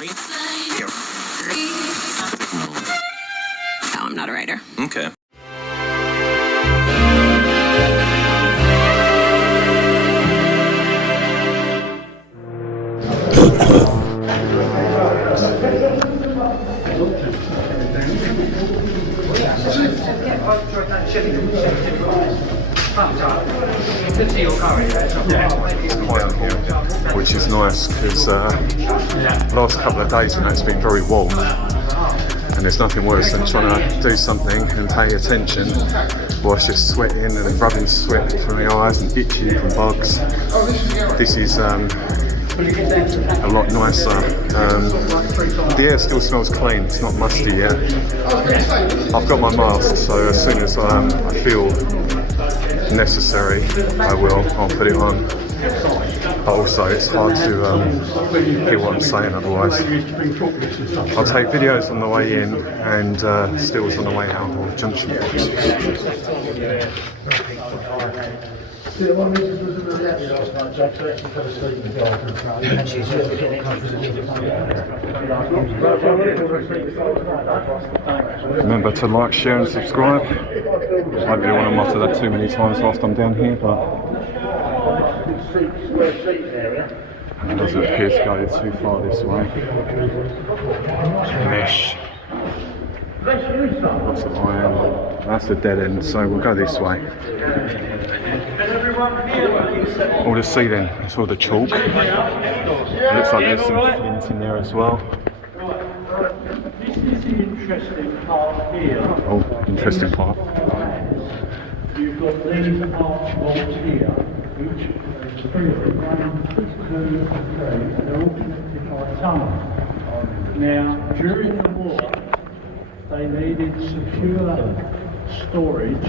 No, I'm not a writer. Okay. Which is nice because last couple of days it's been very warm, and there's nothing worse than trying to do something and pay attention whilst just sweating and rubbing sweat from the eyes and itching from bugs. This is a lot nicer. The air still smells clean, it's not musty yet. I've got my mask, so as soon as I feel necessary I'll put it on. But also it's hard to hear what I'm saying otherwise. I'll take videos on the way in and stills on the way out, or junction box. Remember to like, share and subscribe. I don't really want to mutter that too many times whilst I'm down here, but it doesn't appear to go too far this way. Mesh. Lots of iron. That's the dead end, so we'll go this way. All the ceiling, it's all the chalk. It looks like there's some flint in there as well. This is the interesting part here. Oh, interesting part. You've got these archbolts here, which are 1, 2, 3, and they're all connected by a tunnel. Now, during the war, they needed secure storage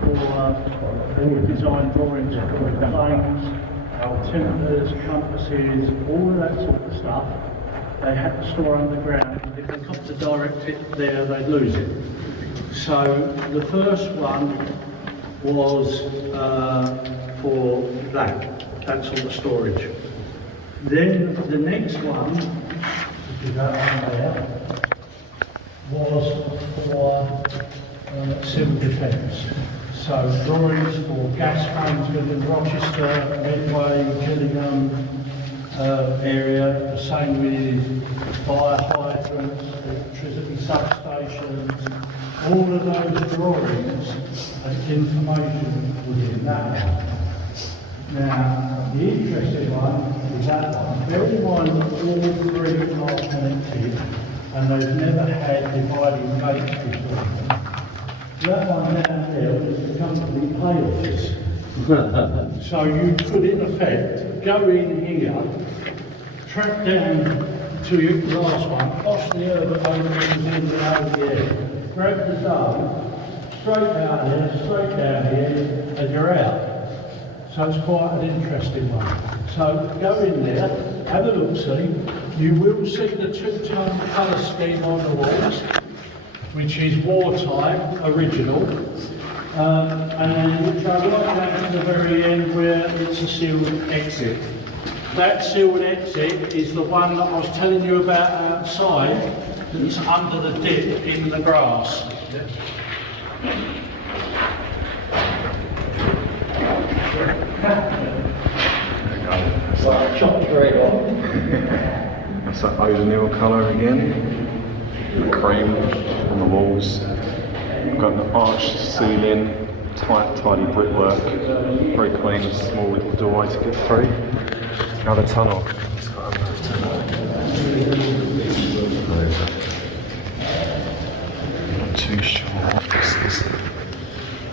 for all the design drawings for planes, altimeters, compasses, all of that sort of stuff. They had to store underground. If they got to direct it there, they'd lose it. So the first one was for that sort of storage. Then the next one, which is that one there, was for civil defence. So drawings for gas mains within Rochester, Medway, Gillingham area, the same with fire hydrants, electricity substations. All of those drawings and information was in that one. Now, the interesting one is that one. Bear in mind that all three are connected and they've never had dividing gates before. That one down there is the company pay office. So you could, in effect, go in here, track down to your last one, cross the urban openings in and out of the air, grab the zone, straight down here, and you're out. So it's quite an interesting one. So go in there, have a look, see. You will see the two-tone colour scheme on the walls, which is Wartime, original. And then you go right down to the very end where it's a sealed exit. That sealed exit is the one that I was telling you about outside, that's under the dip in the grass. That's that oatmeal colour again. Cream on the walls. We've got an arched ceiling, tidy brickwork, very clean, small little doorway to get through. Another tunnel. Not too sure what this is.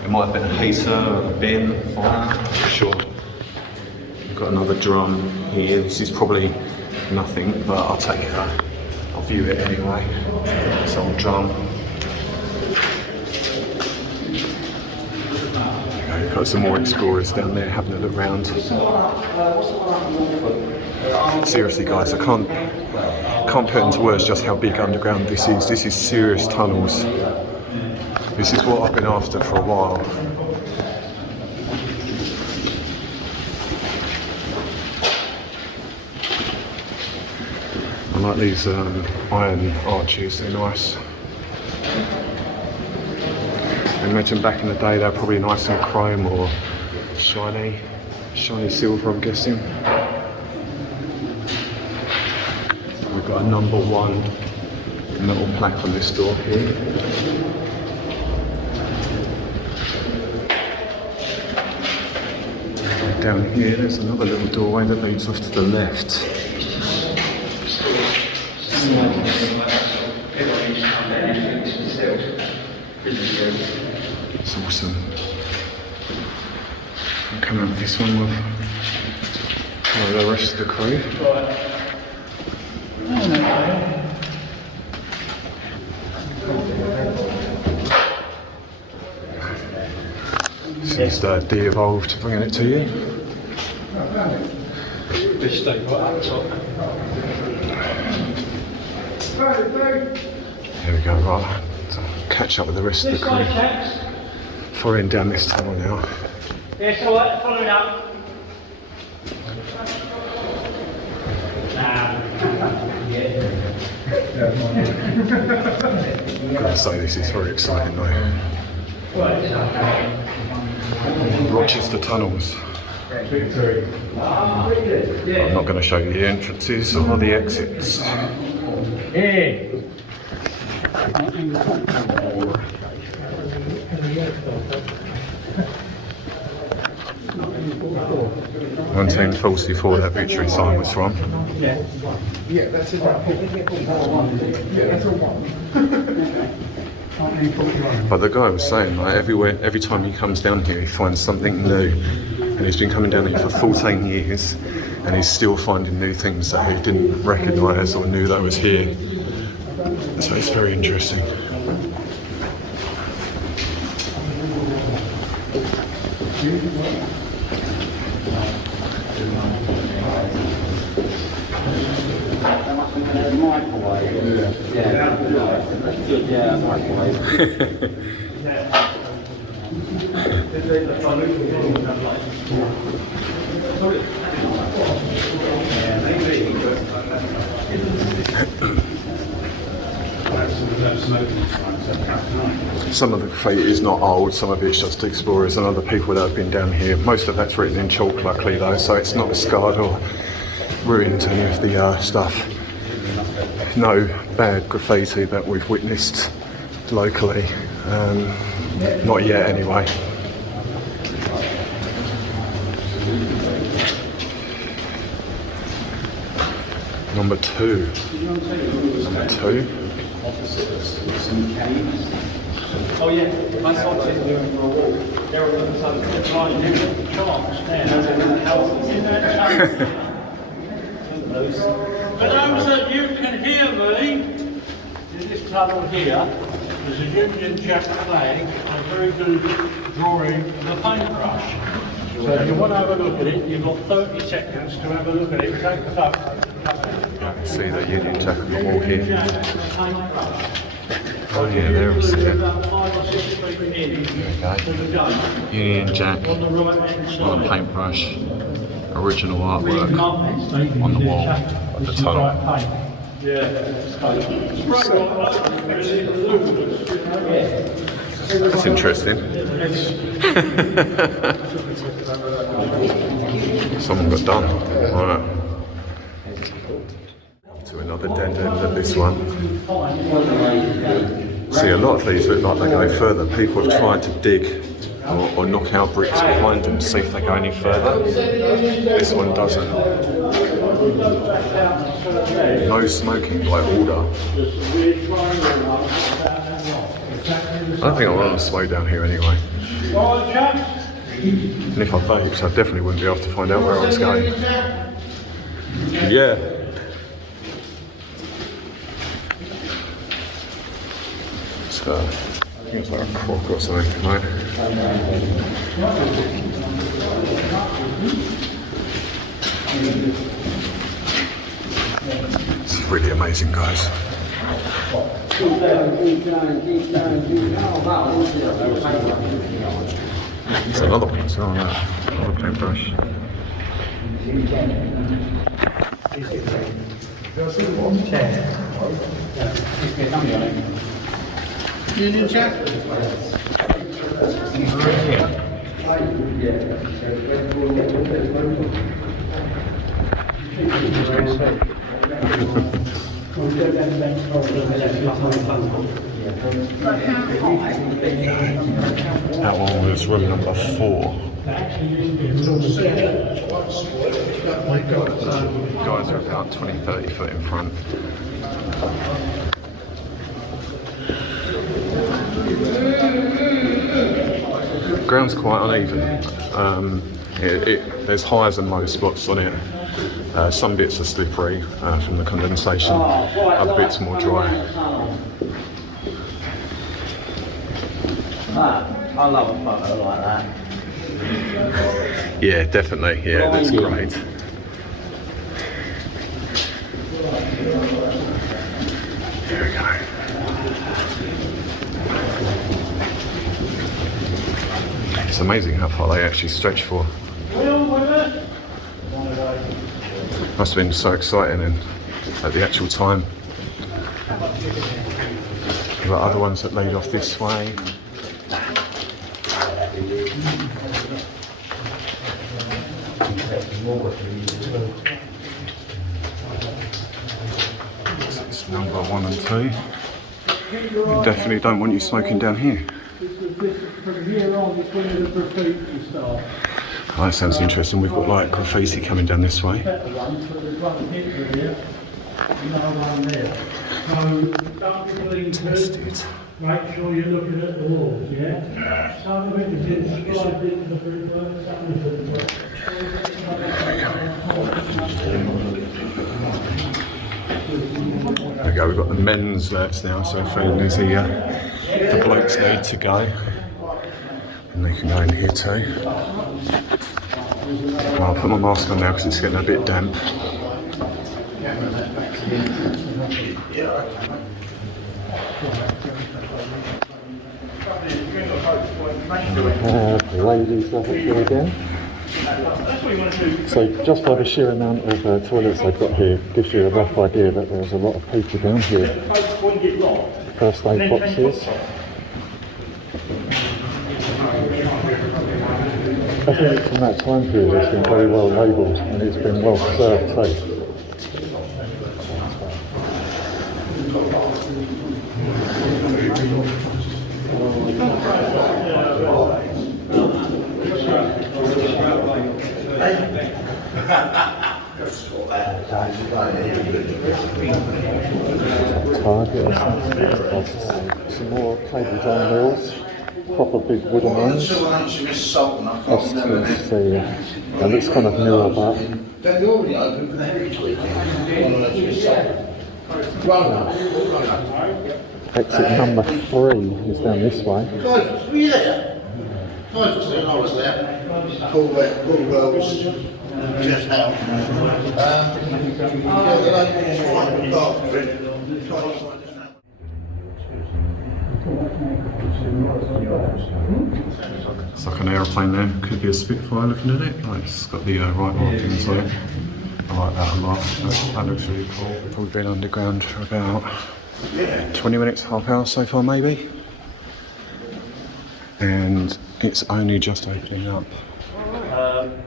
It might have been a heater or a bin, fire, not sure. We've got another drum here. This is probably nothing, but I'll take it. I'll view it anyway. It's an old drum. We've got some more explorers down there having a look round. Seriously guys, I can't put into words just how big underground this is. This is serious tunnels. This is what I've been after for a while. I like these iron arches, they're nice. I imagine back in the day they're probably nice and chrome or shiny silver, I'm guessing. We've got a number 1 metal plaque on this door here. Down here there's another little doorway that leads off to the left. It's awesome. I'm coming up this one with the rest of the crew. This is de-evolved, bringing it to you. This stay right up top. Here we go, right. So catch up with the rest of the crew. Following down this tunnel now. Yes, all right, following up. I've got to say, this is very exciting though. Rochester tunnels. I'm not going to show you the entrances or the exits. Hey. 1944 that victory sign was from. Yeah, that's it. But the guy was saying, like, every time he comes down here, he finds something new. And he's been coming down here for 14 years, and he's still finding new things that he didn't recognise or knew that was here. So it's very interesting. Some of the graffiti is not old, some of it's just explorers and other people that have been down here. Most of that's written in chalk, luckily though, so it's not scarred or ruined any of the stuff. No bad graffiti that we've witnessed locally, not yet anyway. Number 2. Number 2. Oh yeah, I saw it doing for a walk. There were some chance there. For those that you can hear me, in this tunnel here, there's a Union Jack flag and a very good drawing of a paintbrush. So if you want to have a look at it, you've got 30 seconds to have a look at it. Take the photo. You can see the Union Jack on the wall here. Oh yeah, there we see it. Okay. Union Jack on a paintbrush, original artwork on the wall of the tunnel. That's interesting. Someone got done. Right. To another dead end at this one. See, a lot of these look like they go further. People have tried to dig or knock out bricks behind them to see if they go any further. This one doesn't. No smoking by order. I don't think I want to smoke down here anyway. And if I vaped, I definitely wouldn't be able to find out where I was going. Yeah. I think it's like a crock or something, right? It's really amazing, guys. It's another one as well, another paintbrush. Union Jack? That one was room number 4. Guys are about 20-30 foot in front. Ground's quite uneven. There's highs and low spots on it. Some bits are slippery from the condensation, other bits more dry. I love a photo like that. Yeah, definitely. Yeah, that's great. There we go. It's amazing how far they actually stretch for. Must have been so exciting and at the actual time. There are other ones that lead off this way. It's number 1 and 2. We definitely don't want you smoking down here. Oh, that sounds interesting. We've got like graffiti coming down this way. Tested. Make sure you're looking at the walls, yeah? Some of it is inscribed into the brickwork, some of it There we go, we've got the men's lads now, so if anybody's here, the blokes need to go. And they can go in here too. Well, I'll put my mask on now because it's getting a bit damp. Ladies up here again. So just by the sheer amount of toilets they've got here gives you a rough idea that there's a lot of people down here. First aid boxes. Everything from that time period has been very well labelled and it's been well preserved too. Target or something. Some more cable drying wheels, proper big wooden ones. Just to see, it looks kind of newer, but exit number 3 is down this way. Were you there? I was there. Paul Wells, Jeff Howe. The lady was right after it. It's like an aeroplane there, could be a Spitfire looking at it. Like it's got the right markings on it. I like that a lot, that looks really cool. We've been underground for about 20 minutes, half hour so far maybe. And it's only just opening up.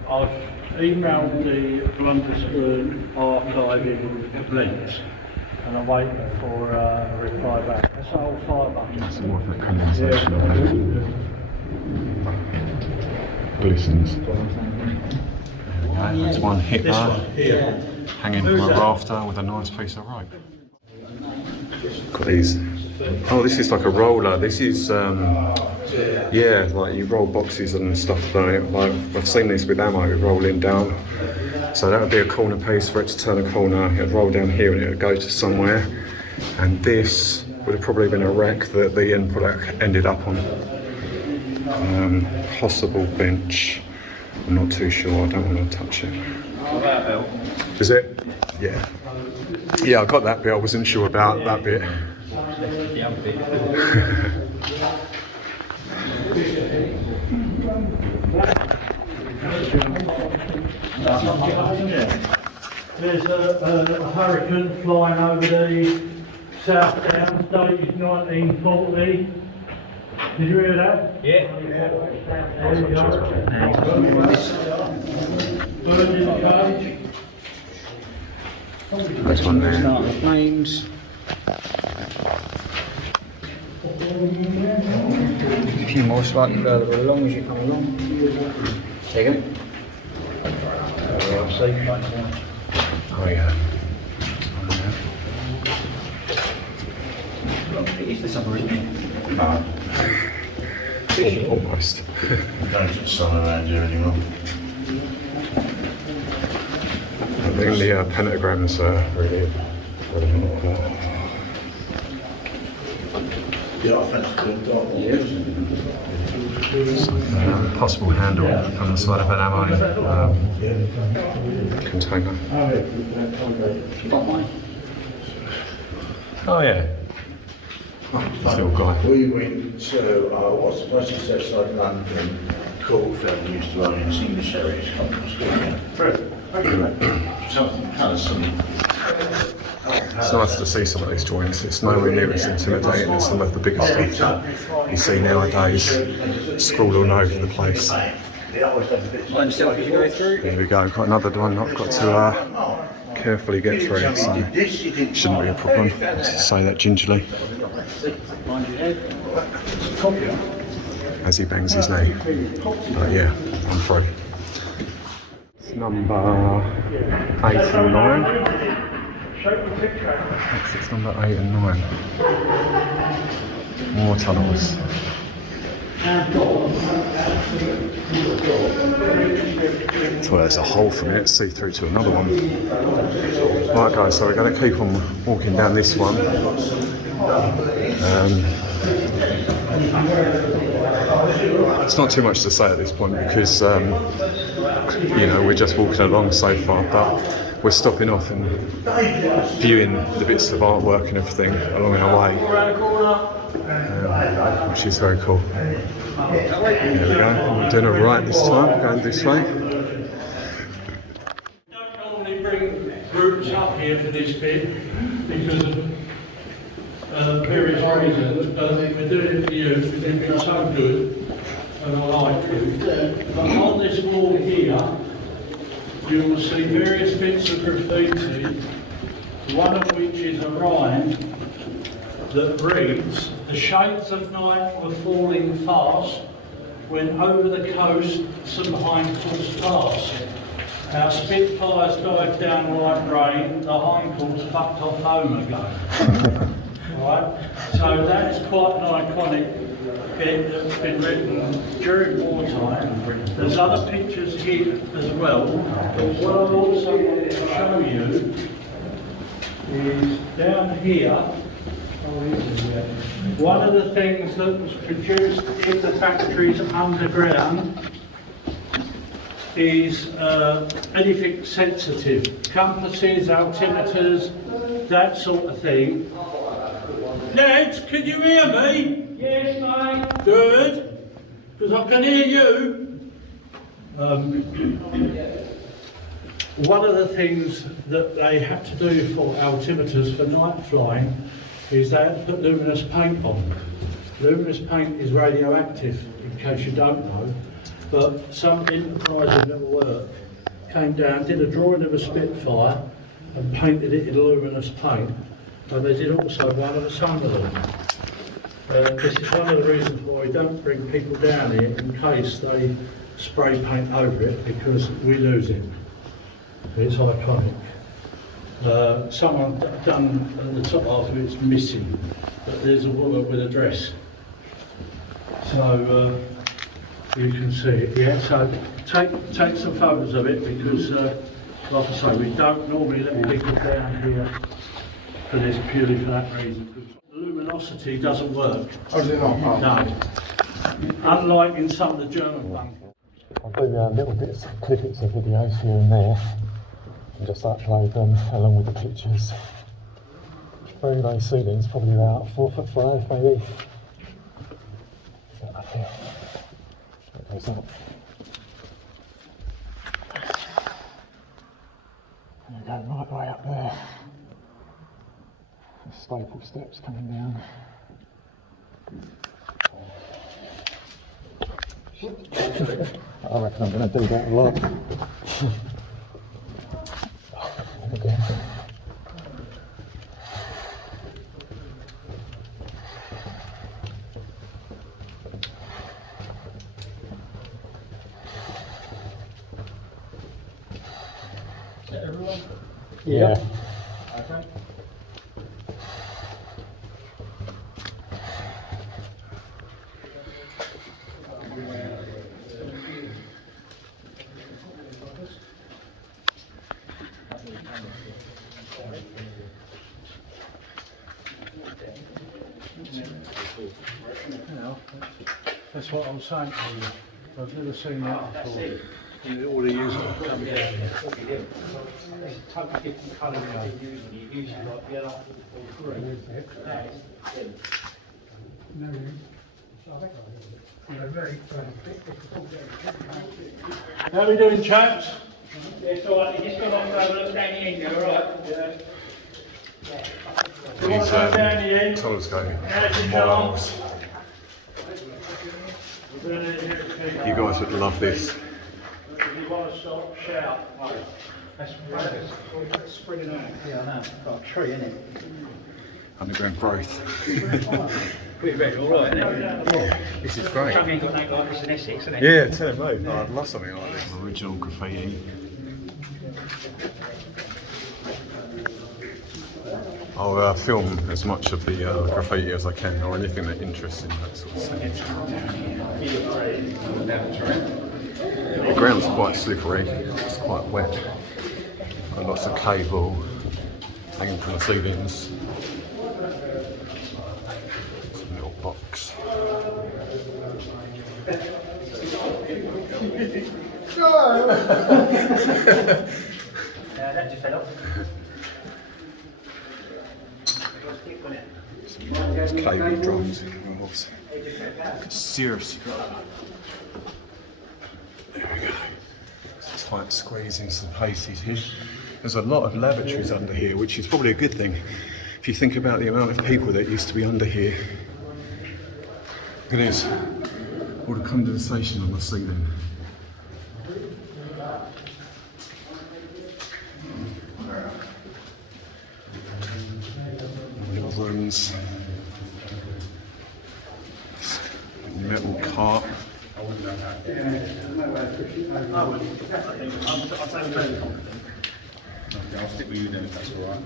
I've emailed the Blunderspoon archive in links and I'm waiting for a reply back. That's all 5 buttons. Some more of the condensation on it. Glistens. There we go, there's one hit there, hanging from a rafter with a nice piece of rope. Got these. Oh, this is like a roller. This is, yeah, like you roll boxes and stuff on it. Like I've seen this with ammo, rolling down. So that would be a corner piece for it to turn a corner. It'd roll down here and it would go to somewhere. And this would have probably been a wreck that the end product ended up on. Possible bench. I'm not too sure. I don't want to touch it. Is it? Yeah. Yeah, I got that bit. I wasn't sure about that bit. There's a hurricane flying over the South Downs, dated 1940. Did you hear that? Yeah. There you go. Bird in the cage. This one there. Start the flames. A few more slightly further along as you come along. There you go. Oh yeah. Is there somewhere in there? Almost. Don't get sun around here anymore. I think the pentagrams are really relevant. Yeah, I fancy Possible handle from the side of an ammo container. Oh yeah. Still guy. We went to, what's the place just outside London, Caulfield, used to run in English Harriers company. Something kind of similar. It's nice to see some of these joints. It's nowhere near as intimidating as some of the bigger stuff you see nowadays, scrawled all over the place. Line yourself as you go through. Here we go, got another one I've got to carefully get through, so shouldn't be a problem. Let's say that gingerly as he bangs his knee. But yeah, I'm through. It's number 8 and 9. It's number 8 and 9. More tunnels. So there's a hole from it, see through to another one. Right guys, so we're going to keep on walking down this one. It's not too much to say at this point because you know, we're just walking along so far, but we're stopping off and viewing the bits of artwork and everything along our way, which is very cool. There we go, we're doing it right this time, going this way. Don't normally bring groups up here for this bit because of various reasons, but we're doing it for you because you've been so good and I like you. But on this wall here, you will see various bits of graffiti, one of which is a rhyme that reads, "The shades of night were falling fast, when over the coast some hindquarters passed. Our Spitfires died down like rain, the hindquarters fucked off home again." Right? So that is quite an iconic bit that's been written during wartime. There's other pictures here as well, but what I also want to show you is down here. One of the things that was produced in the factories underground is anything sensitive, compasses, altimeters, that sort of thing. Lads, can you hear me? Yes, mate. Good, because I can hear you. One of the things that they had to do for altimeters for night flying is they had to put luminous paint on. Luminous paint is radioactive, in case you don't know, but some enterprising little work came down, did a drawing of a Spitfire and painted it in luminous paint, and they did also one of a Sunderland. This is one of the reasons why we don't bring people down here in case they spray paint over it, because we lose it. It's iconic. Someone done the top half of it's missing, but there's a woman with a dress. So you can see it, yeah. So take some photos of it because, like I say, we don't normally let people down here for this purely for that reason. The luminosity doesn't work. Oh, is it not? No. Unlike in some of the German bunkers. I'll do little bits, clippings of videos here and there, and just upload them along with the pictures. Very low ceilings, probably about 4'5" maybe. Up here. It goes up. There we going right the way up there. The staple steps coming down. I reckon I'm going to do that a lot. Okay. Yeah. Okay. That's what I was saying to you. I've never seen that before. All they use it come down here. It's a totally different colour now. Usually like yellow or green. How are we doing, chaps? It's all right, you just got on to look down the end there, all right? Yeah. These telescope models. You guys would love this. If you want to stop, shout. That's spreading out. Yeah, I know. Got a tree, isn't it? Underground growth. Pretty red, all right, isn't it? Yeah, this is great. Something ain't got no like this in Essex, isn't it? Yeah, tell them no. I'd love something like this. Original graffiti. I'll film as much of the graffiti as I can, or anything that interests in that sort of stuff. The ground's quite slippery, it's quite wet. And lots of cable hanging from the ceilings. Some little box. That just fell off. There's cable drums in the walls. Seriously. There we go. It's tight squeezing some places here. There's a lot of lavatories under here, which is probably a good thing. If you think about the amount of people that used to be under here. Look at this. All the condensation on the ceiling. Little rooms. Metal cart. I'll stick with you then if that's all right.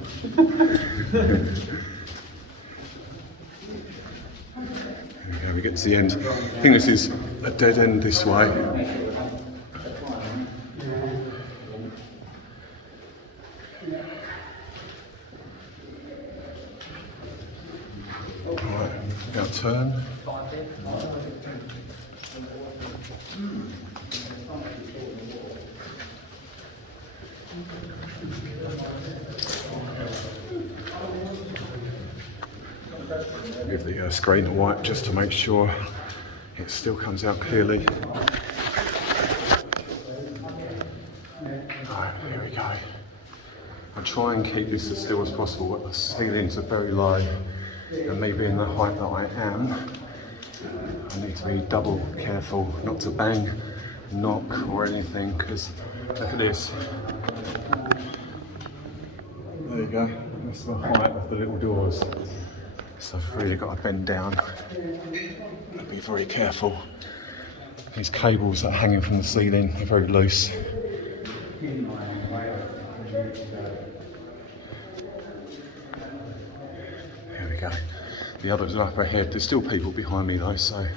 There we go, we get to the end. I think this is a dead end this way. Alright, now turn. Give the screen a wipe just to make sure it still comes out clearly. Alright, here we go. I'll try and keep this as still as possible, but the ceilings are very low, and me being the height that I am, I need to be double careful not to bang, knock or anything, because look at this. There you go, that's the height of the little doors. So I've really got to bend down and be very careful. These cables that are hanging from the ceiling are very loose. Here we go. The others are up ahead. There's still people behind me though, so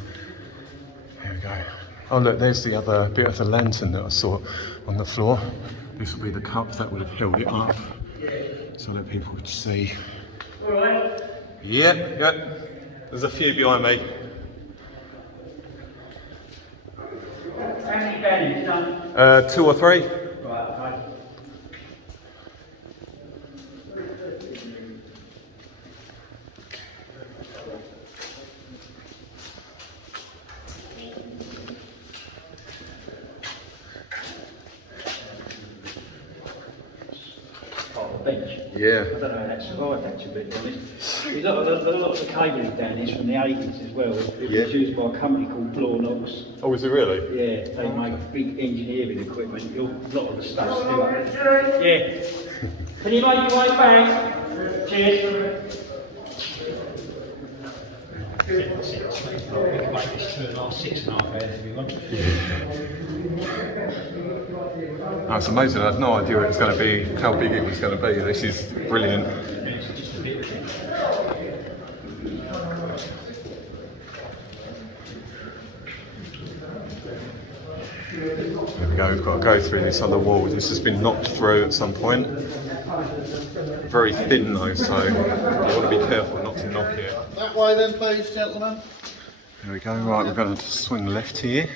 here we go. Oh look, there's the other bit of the lantern that I saw on the floor. This will be the cup that would have held it up so that people could see. All right. Yep, yep. There's a few behind me. How many bandits done? 2 or 3. Right, okay. Yeah. I don't know how that survived that, to be honest. A lot of the cabling down here is from the 80s as well. It was used by a company called Aeronautic. Oh, is it really? Yeah, they make big engineering equipment. A lot of the stuff's still. Yeah. Can you make your way back? Cheers. We can make this 6.5 hours if you want. Oh, it's amazing. I had no idea it was going to be, how big it was going to be. This is brilliant. It's just a bit of it. There we go, we've got to go through this other wall. This has been knocked through at some point. Very thin though, so you want to be careful not to knock it. That way then, please, gentlemen. There we go, right, we're going to swing left here.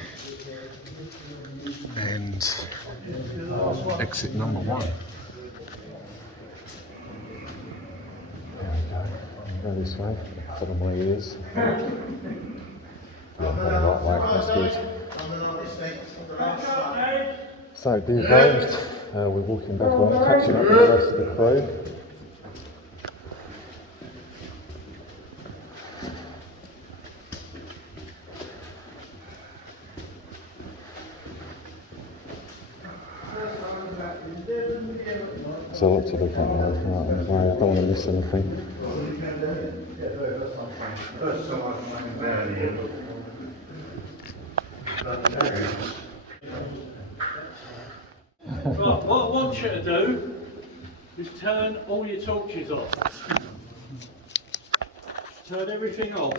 And exit number 1. Go this way, follow my ears. Right, that's good. So, de-evolved, we're walking back on, catching up with the rest of the crew. So I like to look at the road right in the way, I don't want to miss anything. Right, what I want you to do is turn all your torches off. Turn everything off.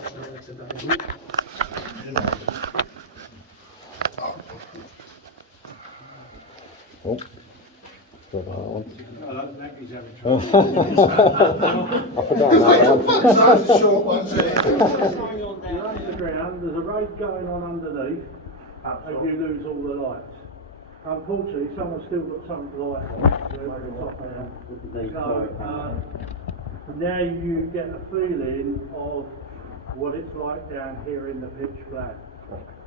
Oh, got that one. I don't think he's having I forgot that one. That's the short ones here. You're underground, there's a road going on underneath, and you lose all the lights. Unfortunately, someone's still got something to light on. So, now you get a feeling of what it's like down here in the pitch black.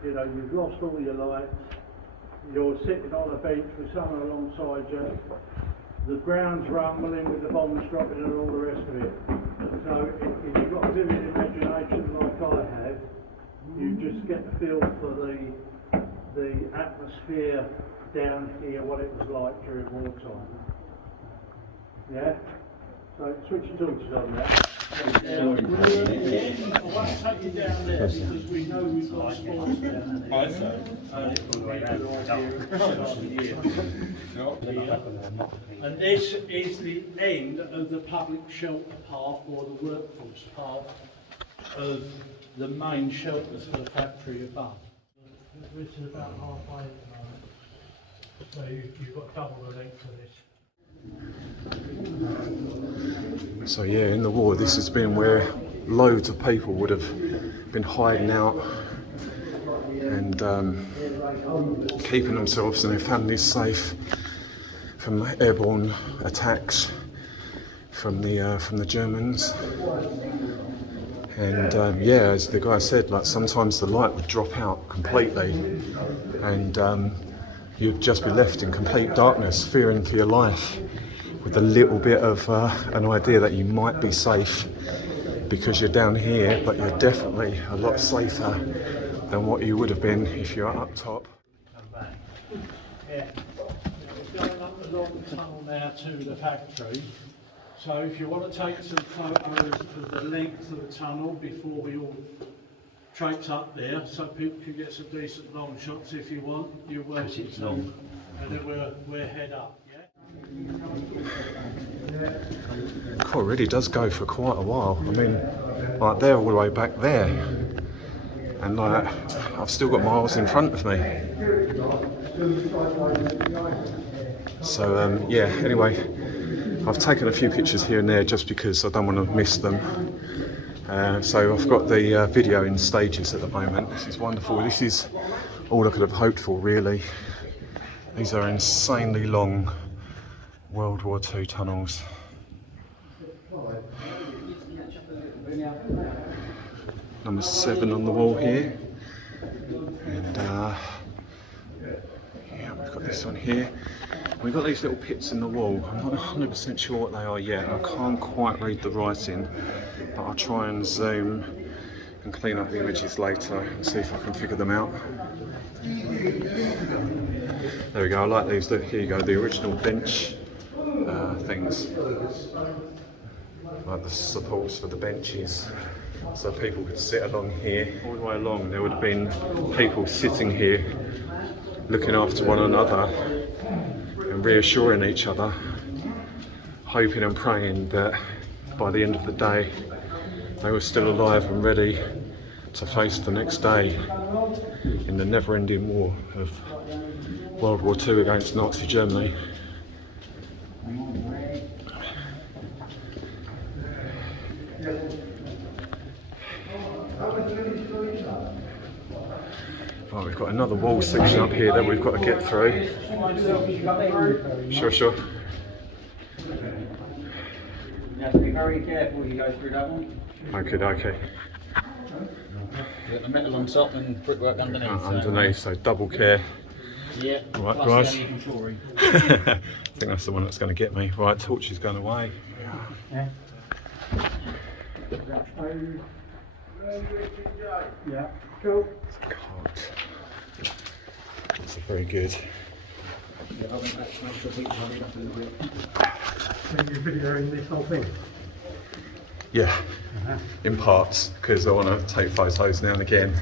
You know, you've lost all your lights, you're sitting on a bench with someone alongside you, the ground's rumbling with the bombs dropping and all the rest of it. So if you've got a vivid imagination like I have, you just get the feel for the atmosphere down here, what it was like during wartime. Yeah? So switch your torches on there. I won't take you down there because we know we've got spawns down there. And this is the end of the public shelter part, or the workforce part of the main shelters for the factory above. Which is about halfway at the moment. So you've got double the length of this. So yeah, in the war this has been where loads of people would have been hiding out and keeping themselves and their families safe from airborne attacks from the Germans. And yeah, as the guy said, like sometimes the light would drop out completely, and you'd just be left in complete darkness, fearing for your life, with a little bit of an idea that you might be safe because you're down here, but you're definitely a lot safer than what you would have been if you're up top. Yeah. We're going up the long tunnel now to the factory. So if you want to take some photos of the length of the tunnel before we all traipse up there, so people can get some decent long shots if you want, you're welcome to. And then we'll head up, yeah? It really does go for quite a while. I mean, like they're all the way back there, and like I've still got miles in front of me. So yeah, anyway, I've taken a few pictures here and there just because I don't want to miss them. So I've got the video in stages at the moment. This is wonderful. This is all I could have hoped for, really. These are insanely long World War II tunnels. Number 7 on the wall here. And yeah, we've got this one here. We've got these little pits in the wall. I'm not 100% sure what they are yet. I can't quite read the writing, but I'll try and zoom and clean up the images later and see if I can figure them out. There we go, I like these. Look, here you go, the original bench things. Like the supports for the benches. So people could sit along here. All the way along there would have been people sitting here looking after one another and reassuring each other, hoping and praying that by the end of the day they were still alive and ready to face the next day in the never-ending war of World War II against Nazi Germany. Right, we've got another wall section up here that we've got to get through. Sure. You have to be very careful when you go through that one. Okay. You've got the metal on top and brickwork underneath. Underneath, so double care. Yeah, Right, plus guys. the uneven flooring. I think that's the one that's going to get me. Right, torch is going away. Yeah. Yeah. Cool. God. That's very good. Yeah, I think that's make sure people run it up a little bit. So you're videoing this whole thing? Yeah, in parts, because I want to take photos now and again,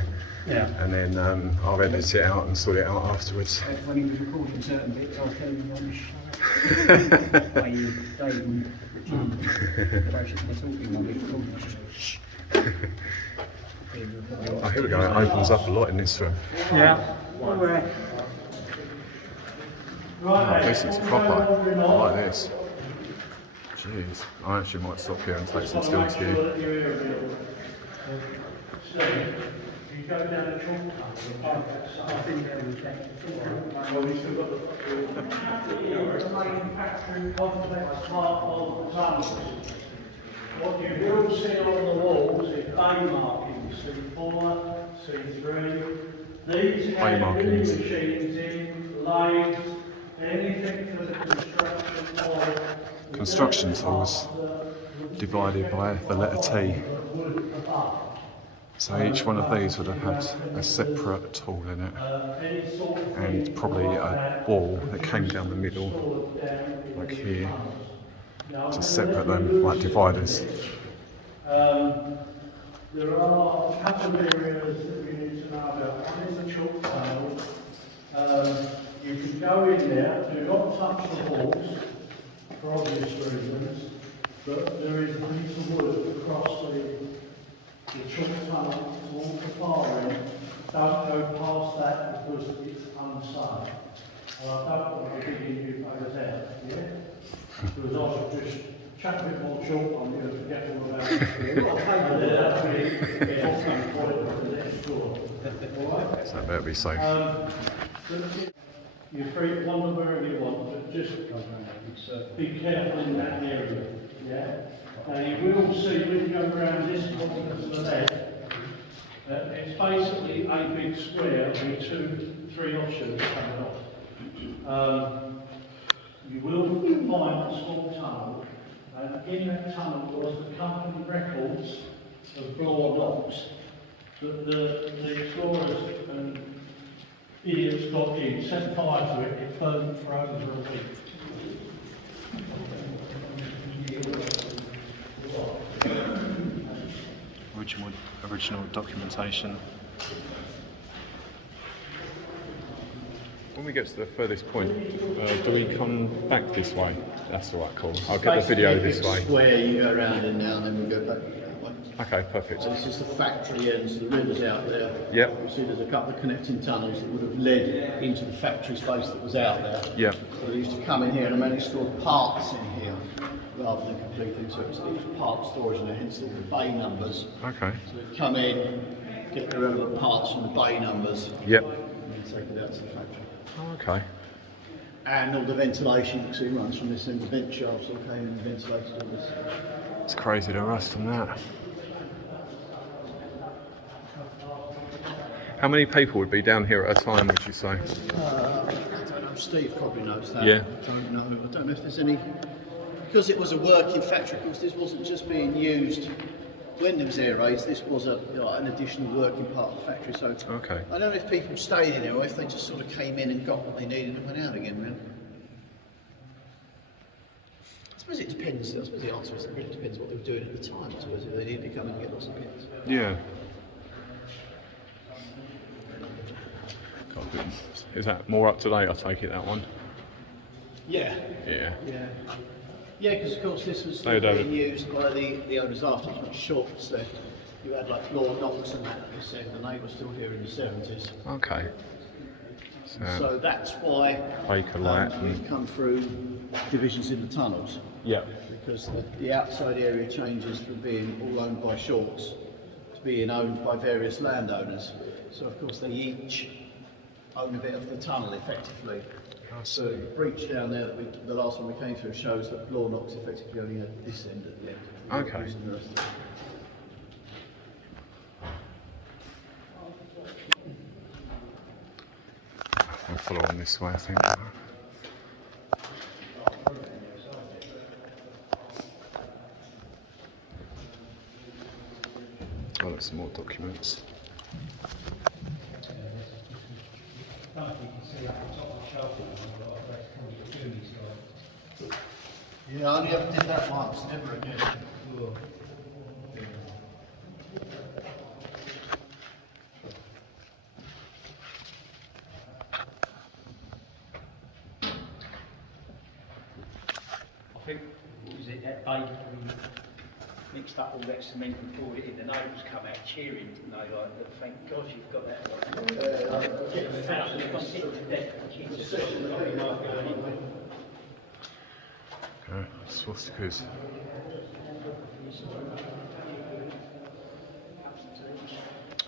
Yeah. and then I'll edit it out and sort it out afterwards. When he was recording certain bits, I was telling him on the show. By you, Dave and Jim. Basically, they're talking while we're recording. Shh. Oh, here we go, it opens up a lot in this room. Yeah. Oh, this is proper. I like this. Jeez, I actually might stop here and take some stills here. You go down the chalk tunnel, I've been there with that. Well, we still got the manufacturing complex part of the tunnel. What you will see on the walls is bay markings, C4, C3. These have milling machines in, lathes, anything for the Construction tools divided by the letter T. So each one of these would have had a separate tool in it, and probably a wall that came down the middle, like here, to separate them like dividers. There are a couple of areas that we need to know about. One is the chalk tunnel. You can go in there, do not touch the walls, for obvious reasons, but there is a piece of wood across the chalk tunnel towards the far end. Don't go past that because it's unsafe. And I don't want to be digging you over there, yeah? Because I should just chuck a bit more chalk on you and forget all about it. So that better be safe. You're free to wander wherever you want, but just be careful in that area, yeah? Now you will see when you go around this corner to the left, it's basically a big square with 2-3 offshoots coming off. You will find a small tunnel, and in that tunnel was the company records of Aeronautic that the explorers and idiots got in, set fire to it, it burned for over a week. Original documentation. When we get to the furthest point, do we come back this way? That's all right, cool. I'll get the video this way. Square you go around in now, and then we go back that way. Okay, perfect. So this is the factory end, so the river's out there. Yep. You see there's a couple of connecting tunnels that would have led into the factory space that was out there. Yep. So they used to come in here and manage to store parts in here rather than complete things. So it was part storage in there, hence all the bay numbers. Okay. So they'd come in, get the relevant parts from the bay numbers. Yep. And then take it out to the factory. Okay. And all the ventilation, you can see, runs from this end. The vent shafts all came and ventilated all this. It's crazy the rust on that. How many people would be down here at a time, would you say? I don't know, Steve probably knows that. Yeah. I don't know if there's any, because it was a working factory. Of course, this wasn't just being used when there was air raids. This was an additional working part of the factory. So Okay. I don't know if people stayed in there or if they just sort of came in and got what they needed and went out again. Really. I suppose it depends. I suppose the answer is it really depends what they were doing at the time. I suppose if they needed to come in and get lots of bits. Yeah. Is that more up to date? I take it, that one. Yeah. Yeah. Yeah. Yeah, because of course this was Hey, still being used by the owners after. It's much short left. You had like floor knocks and that, they said, and they were still here in the 70s. Okay. So that's why Baker Light. we've come through divisions in the tunnels. Yeah. Because the outside area changes from being all owned by Shorts to being owned by various landowners. So of course they each own a bit of the tunnel effectively. So the breach down there, that the last one we came through, shows that floor knocks effectively only had this end at the end. Okay. I'll follow on this way, I think. Oh, there's some more documents. Yeah, I only ever did that once, never again. I think, what was it, that day we mixed up all that cement and poured it in, the neighbours come out cheering, didn't they, like, thank God you've got that. Swastikas.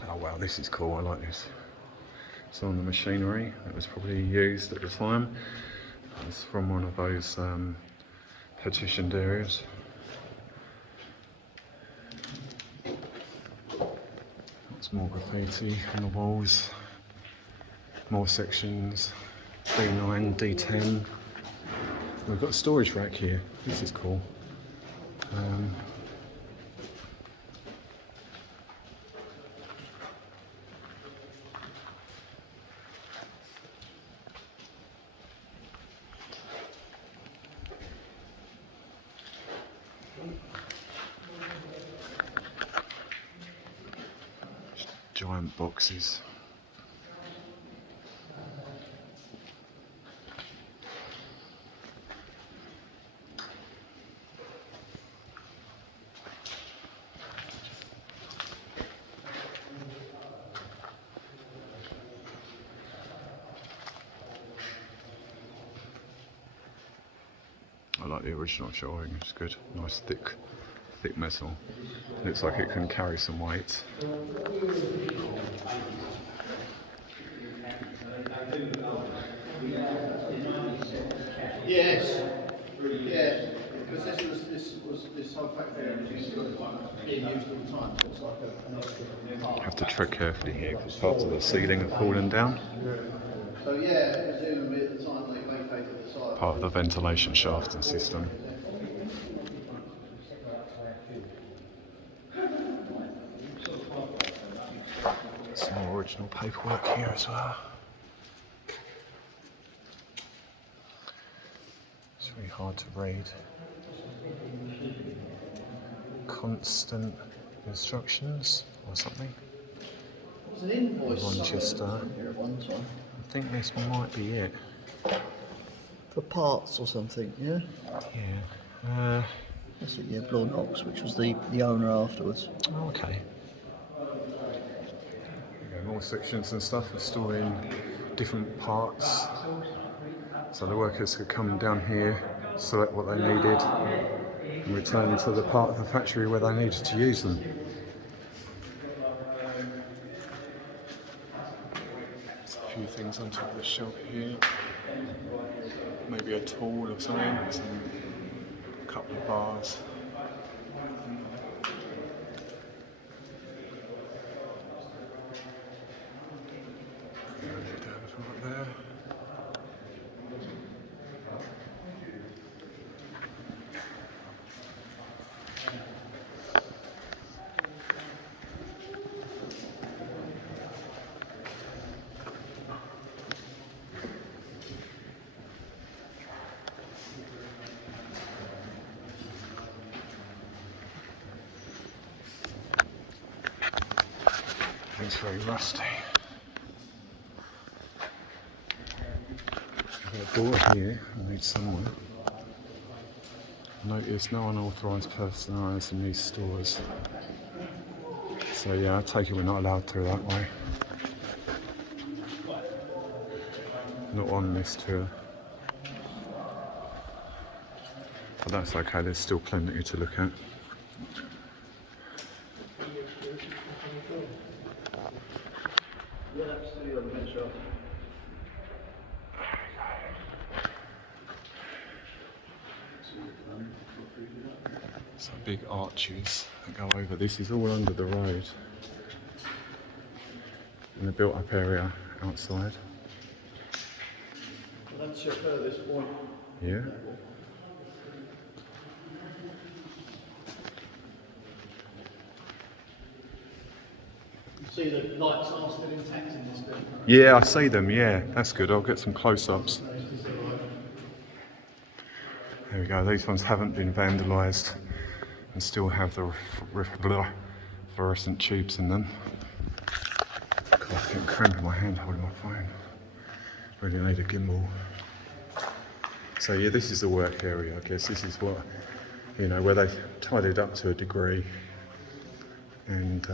Oh wow, this is cool, I like this. It's on the machinery that was probably used at the time. It's from one of those partitioned areas. Lots more graffiti on the walls. More sections. D9, D10. We've got a storage rack here. This is cool. Giant boxes. I like the original shoring, it's good. Nice thick metal. Looks like it can carry some weight. Yes. Yeah. Because this whole factory was being used all the time. So it's like another part. You have to tread carefully here because parts of the ceiling have fallen down. So yeah, presumably at the time they vacated the site. Part of the ventilation shaft and system. Some more original paperwork here as well. It's really hard to read. Constant instructions or something. There's an invoice Rochester. here at one time. I think this might be it. For parts or something, yeah? Yeah. That's it, yeah, Aeronautic, which was the owner afterwards. Oh, okay. More sections and stuff for storing different parts. So the workers could come down here, select what they needed, and return to the part of the factory where they needed to use them. There's a few things on top of the shelf here. Maybe a tool or something, a couple of bars. Down right there. It's very rusty. I've got a door here, I need somewhere. Notice no unauthorised personnel in these stores. So yeah, I take it we're not allowed through that way. Not on this tour. But that's okay, there's still plenty to look at. So big arches that go over. This is all under the road. In the built up area outside. Well, that's your furthest point. Yeah. See the lights are still intact in this building. Yeah, I see them, yeah. That's good. I'll get some close-ups. There we go. These ones haven't been vandalised and still have the fluorescent tubes in them. God, I feel cramp in my hand holding my phone. Really need a gimbal. So yeah, this is the work area, I guess. This is what, you know, where they tidied up to a degree. And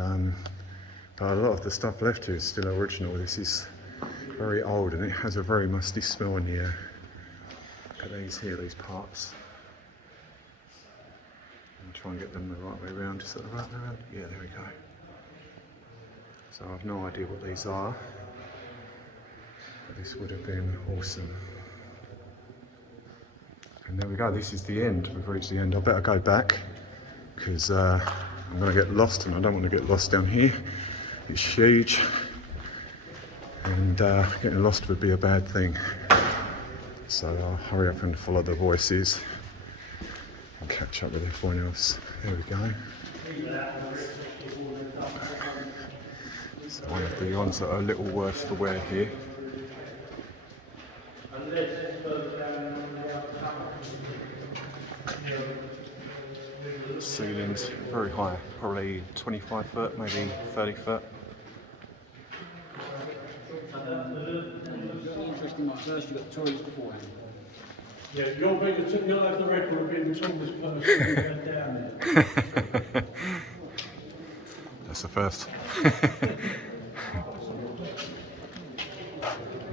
but a lot of the stuff left here is still original. This is very old and it has a very musty smell in the air. Look at these here, these parts. And try and get them the right way around. Is that the right way around? Yeah, there we go. So I've no idea what these are. But this would have been awesome. And there we go, this is the end. We've reached the end. I better go back because I'm going to get lost and I don't want to get lost down here. It's huge and getting lost would be a bad thing. So I'll hurry up and follow the voices and catch up with everyone else. There we go. So one of the ones that are a little worse for wear here. Ceilings very high, probably 25 foot, maybe 30 foot. Interesting, like first you got the toilets beforehand. Yeah, you'll have the record of being the tallest person we've had down there. That's the first.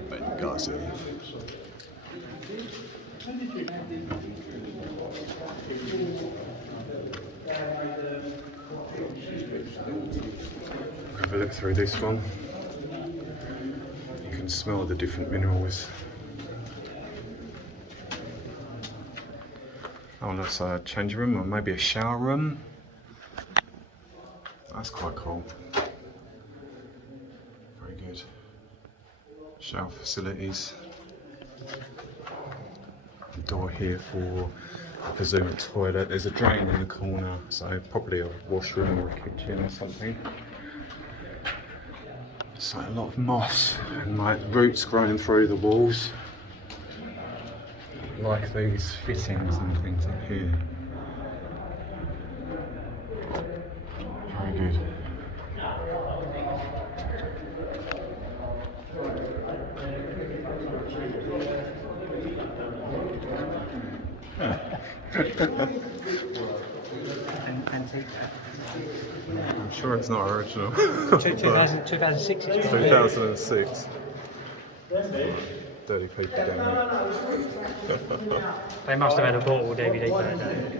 But you guys are. Have a look through this one. You can smell the different minerals. Oh, that's a change room or maybe a shower room. That's quite cool. Very good. Shower facilities. A door here for, I presume, a toilet. There's a drain in the corner, so probably a washroom or a kitchen or something. So a lot of moss and like roots growing through the walls. Like these fittings and things up here. Very good. Antique. I'm sure it's not original. 2006 it's 2006. Dirty people down there. They must have had a portable DVD player, don't they?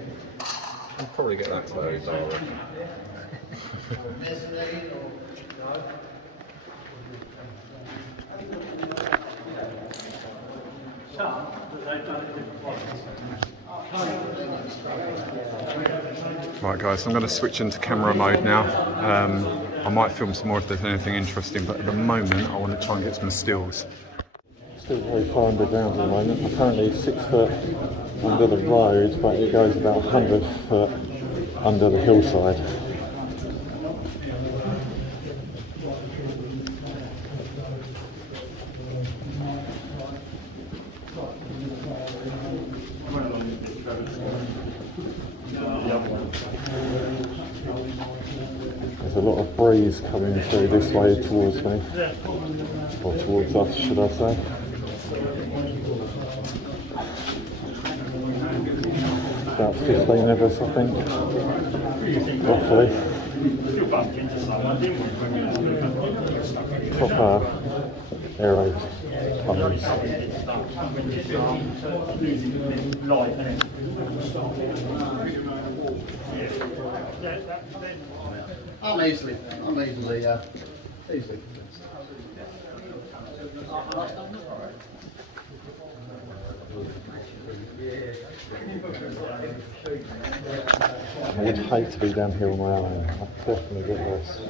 I'll probably get that closed, I reckon. Right guys, I'm going to switch into camera mode now. I might film some more if there's anything interesting, but at the moment I want to try and get some stills. Still very far underground at the moment. Apparently 6 foot under the road, but it goes about 100 foot under the hillside. There's a lot of breeze coming through this way towards me, or towards us, should I say. About 15 of us, I think, roughly. Proper aero tunnels. I'm easily. I would hate to be down here on my own. I'd definitely get this.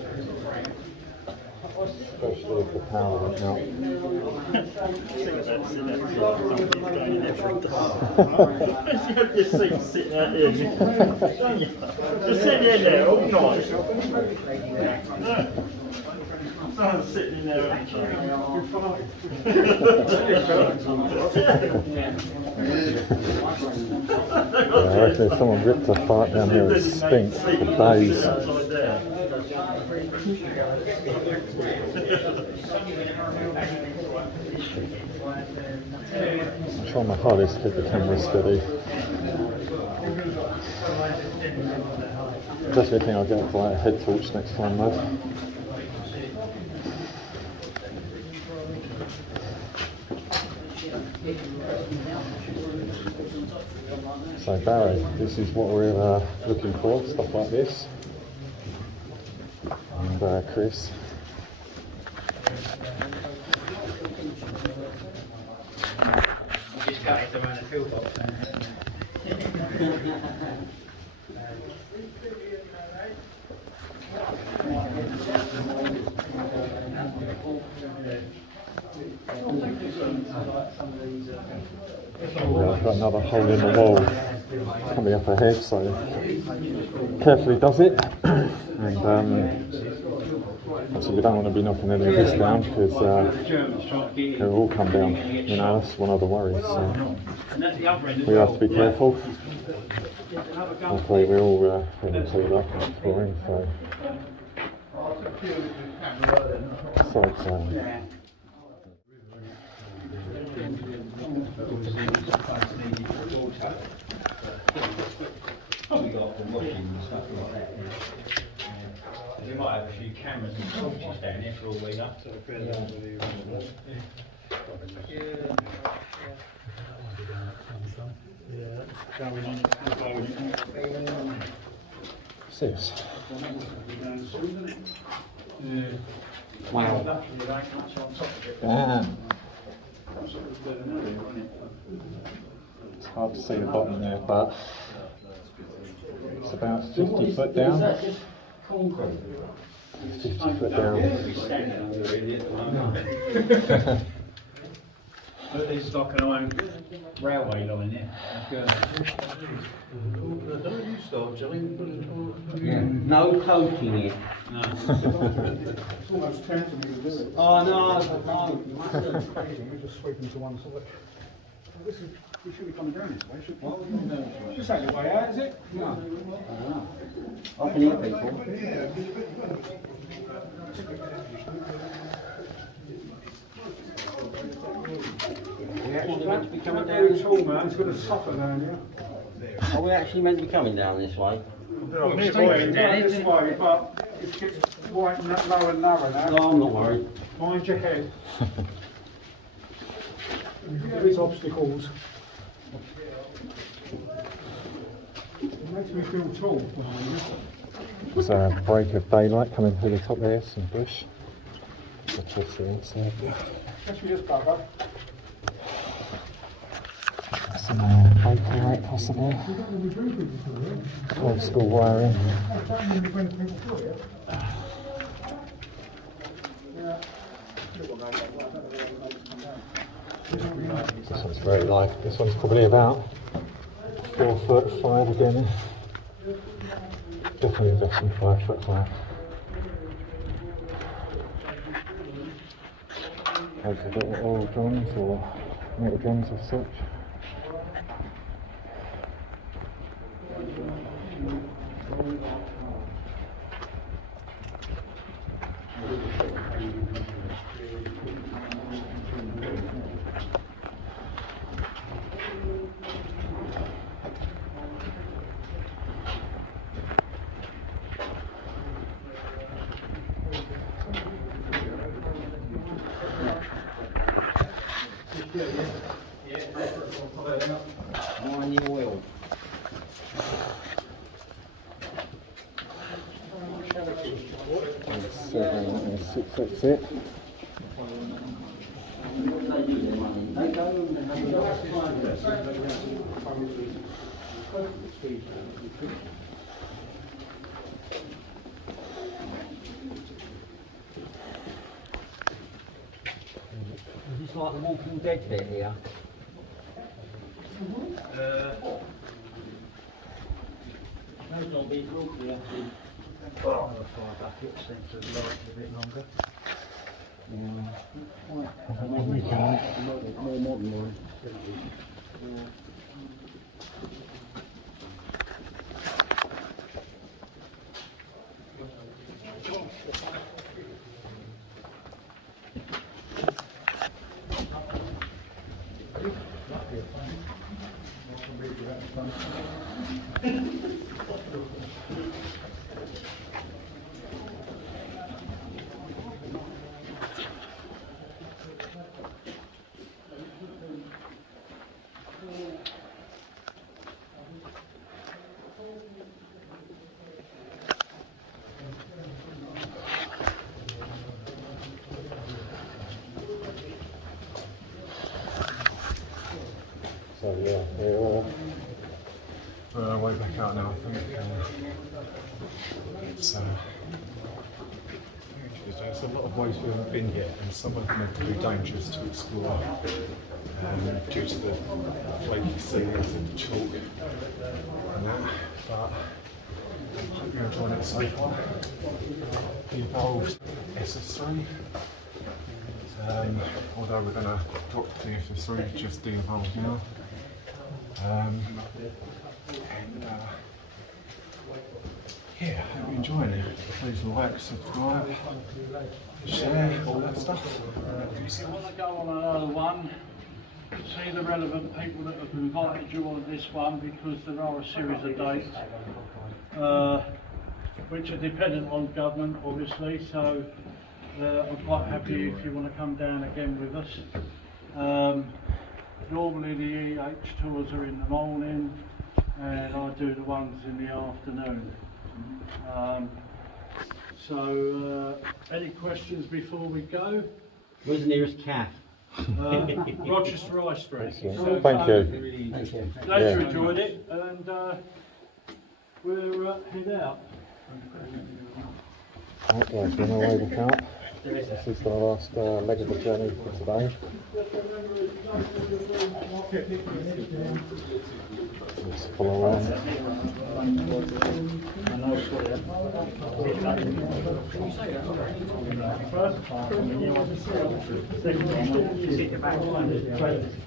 Especially if the power went out. Just sitting out here, don't you? Just sitting in there all night. Someone's sitting in there. Yeah, I reckon if someone ripped a fart down here, it would stink for days. I'm trying my hardest to keep the camera steady. Definitely think I'll get like a head torch next time though. So Barry, this is what we're looking for, stuff like this. And Chris. Just got it around the toolbox. Yeah, I've got another hole in the wall coming up ahead, so carefully does it. And obviously we don't want to be knocking any of this down because it'll all come down. You know, that's one of the worries. So we have to be careful. Hopefully we're all feeling cleared up and exploring. So Probably got the washing and stuff like that. You might have a few cameras and torches down here for all we know. what's this? Wow. Damn. It's hard to see the bottom there, but it's about 50 foot down. 50 foot down. But there's like an iron railway line there. No coating it. No. It's almost tempting me to do it. Oh no, you mustn't. We're just sweeping to one side. This is, we should be coming down this way, shouldn't we? This ain't the way out, is it? No. I can hear people. We actually meant to be coming down. It's all, man. It's going to suffer down here. Are we actually meant to be coming down this way? Well, this way, but it gets quite low and narrow now. No, I'm not worried. Mind your head. There is obstacles. It makes me feel tall. There's a break of daylight coming through the top there, some bush. That's just the inside. Catch me this bugger. Some bakery right possibly. Old school wiring. This one's very light. This one's probably about 4'5" again. Definitely less than 5'5". Those are little oil drums or metal drums as such. 7 and 6 exit. Is this like the Walking Dead bit here? Maybe not be good, yeah. Oh, the fire bucket seems to have lasted a bit longer. More modern one. So yeah, we're way back out now, I think. There's a lot of ways we haven't been yet, and some of them are too dangerous to explore due to the flaky ceilings and the chalk and that. But I hope you're enjoying it so far. The evolved SS3. Although we're going to drop the SS3, just de-evolved now. Yeah, I hope you're enjoying it. Please like, subscribe, share, all that stuff. If you want to go on another one, see the relevant people that have invited you on this one, because there are a series of dates which are dependent on government, obviously, so I'm quite happy if you want to come down again with us. Normally the EH tours are in the morning and I do the ones in the afternoon. Any questions before we go? Where's the nearest calf? Rochester Esplanade. Excellent. Thank you. Glad you enjoyed it, and we'll head out. Right, we're on our way back out. This is the last leg of the journey for today. Let's follow on.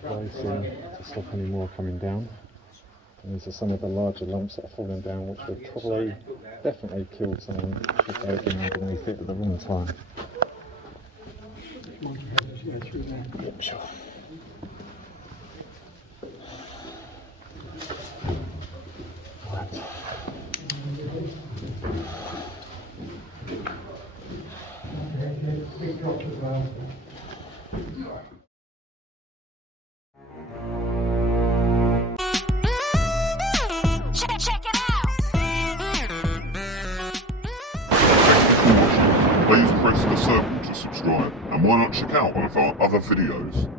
Bracing to stop any more coming down. And these are some of the larger lumps that are falling down, which would probably definitely killed someone if they had been underneath it at the wrong time. Yep, sure. Right. Check it out. Please press the circle to subscribe, and why not check out one of our other videos.